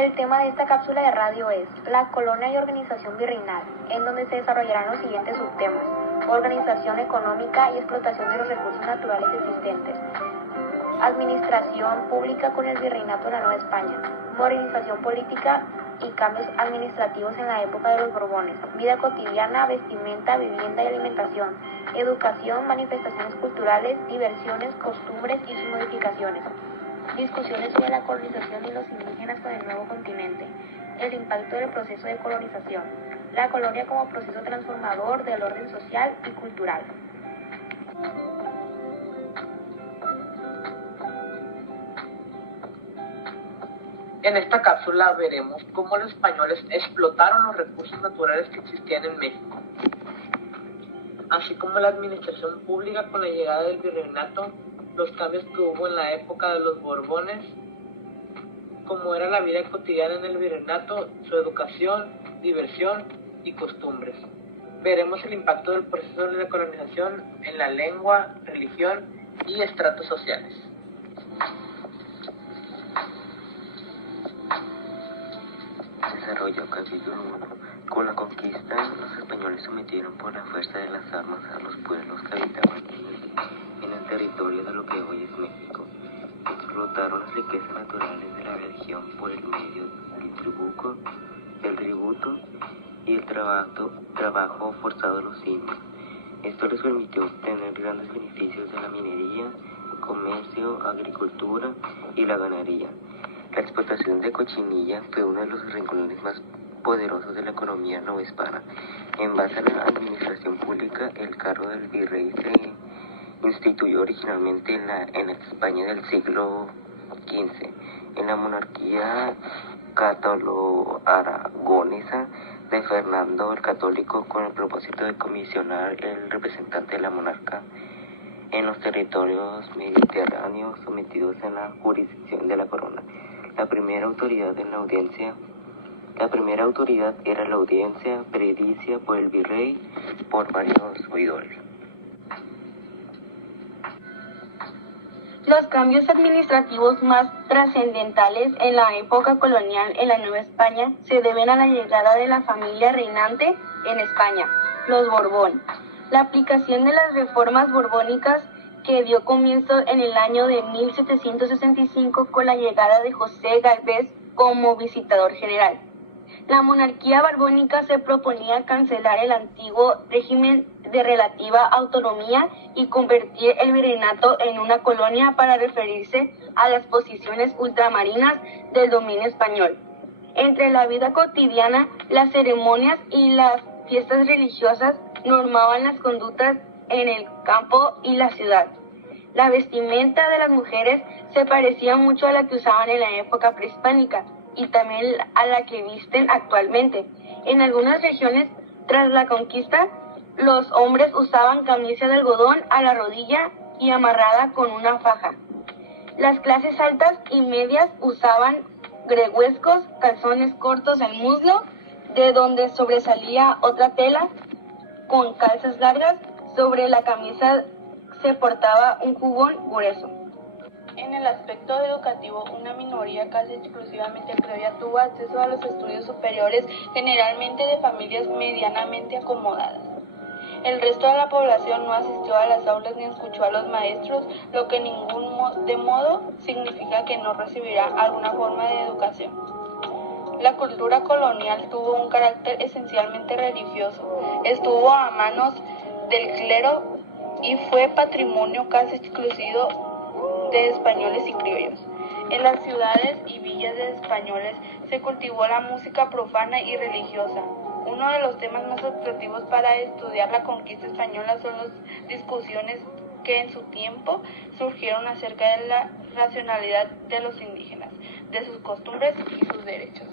El tema de esta cápsula de radio es la colonia y organización virreinal, en donde se desarrollarán los siguientes subtemas: organización económica y explotación de los recursos naturales existentes, administración pública con el virreinato de la Nueva España, modernización política y cambios administrativos en la época de los Borbones, vida cotidiana, vestimenta, vivienda y alimentación, educación, manifestaciones culturales, diversiones, costumbres y sus modificaciones, discusiones sobre la colonización y los indígenas con el nuevo continente, el impacto del proceso de colonización, la colonia como proceso transformador del orden social y cultural. En esta cápsula veremos cómo los españoles explotaron los recursos naturales que existían en México, así como la administración pública con la llegada del virreinato, los cambios que hubo en la época de los Borbones, cómo era la vida cotidiana en el virreinato, su educación, diversión y costumbres. Veremos el impacto del proceso de la colonización en la lengua, religión y estratos sociales. Desarrollo capítulo 1. Con la conquista, los españoles sometieron por la fuerza de las armas a los pueblos que habitaban en el territorio de lo que hoy es México. Explotaron las riquezas naturales de la región por el medio del tributo y el trabajo forzado de los indios. Esto les permitió obtener grandes beneficios de la minería, comercio, agricultura y la ganadería. La explotación de cochinilla fue uno de los renglones más poderosos de la economía novohispana. En base a la administración pública, el cargo del virrey se instituyó originalmente en la España del siglo XV, en la monarquía catalano-aragonesa de Fernando el Católico, con el propósito de comisionar el representante de la monarca en los territorios mediterráneos sometidos a la jurisdicción de la corona. La primera autoridad era la audiencia preedicia por el virrey por varios oidores. Los cambios administrativos más trascendentales en la época colonial en la Nueva España se deben a la llegada de la familia reinante en España, los Borbón. La aplicación de las reformas borbónicas que dio comienzo en el año de 1765 con la llegada de José Gálvez como visitador general. La monarquía borbónica se proponía cancelar el antiguo régimen de relativa autonomía y convertir el virreinato en una colonia para referirse a las posiciones ultramarinas del dominio español. Entre la vida cotidiana, las ceremonias y las fiestas religiosas normaban las conductas en el campo y la ciudad. La vestimenta de las mujeres se parecía mucho a la que usaban en la época prehispánica y también a la que visten actualmente. En algunas regiones, tras la conquista, los hombres usaban camisa de algodón a la rodilla y amarrada con una faja. Las clases altas y medias usaban greguescos, calzones cortos al muslo, de donde sobresalía otra tela con calzas largas. Sobre la camisa se portaba un jubón grueso. En el aspecto educativo, una minoría casi exclusivamente criolla tuvo acceso a los estudios superiores, generalmente de familias medianamente acomodadas. El resto de la población no asistió a las aulas ni escuchó a los maestros, lo que de modo significa que no recibirá alguna forma de educación. La cultura colonial tuvo un carácter esencialmente religioso, estuvo a manos del clero y fue patrimonio casi exclusivo de españoles y criollos. En las ciudades y villas de españoles se cultivó la música profana y religiosa. Uno de los temas más atractivos para estudiar la conquista española son las discusiones que en su tiempo surgieron acerca de la racionalidad de los indígenas, de sus costumbres y sus derechos.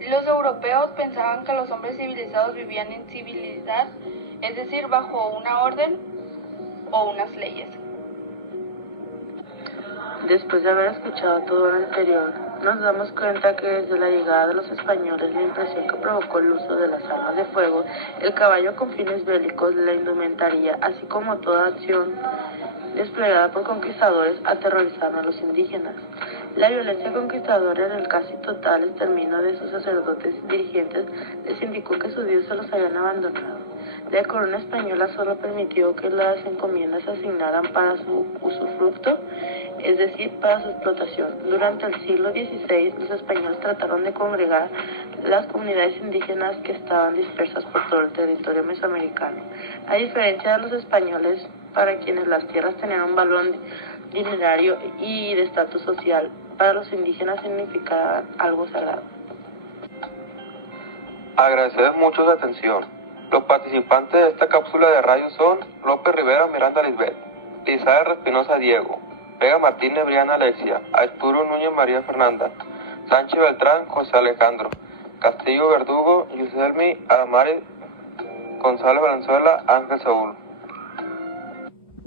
Los europeos pensaban que los hombres civilizados vivían en civilidad, es decir, bajo una orden o unas leyes. Después de haber escuchado todo lo anterior, nos damos cuenta que desde la llegada de los españoles, la impresión que provocó el uso de las armas de fuego, el caballo con fines bélicos, la indumentaria, así como toda acción desplegada por conquistadores, aterrorizaron a los indígenas. La violencia conquistadora, en el casi total exterminio de sus sacerdotes y dirigentes, les indicó que sus dioses los habían abandonado. La corona española solo permitió que las encomiendas se asignaran para su usufructo, es decir, para su explotación. Durante el siglo XVI, los españoles trataron de congregar las comunidades indígenas que estaban dispersas por todo el territorio mesoamericano. A diferencia de los españoles, para quienes las tierras tenían un valor dinerario y de estatus social, para los indígenas significaba algo sagrado. Agradecemos mucho su atención. Los participantes de esta cápsula de radio son López Rivera Miranda Lisbeth, Lizarra Espinosa Diego, Vega Martínez Briana Alexia, Arturo Núñez María Fernanda, Sánchez Beltrán José Alejandro, Castillo Verdugo Yuselmi Adamares, González Valenzuela Ángel Saúl.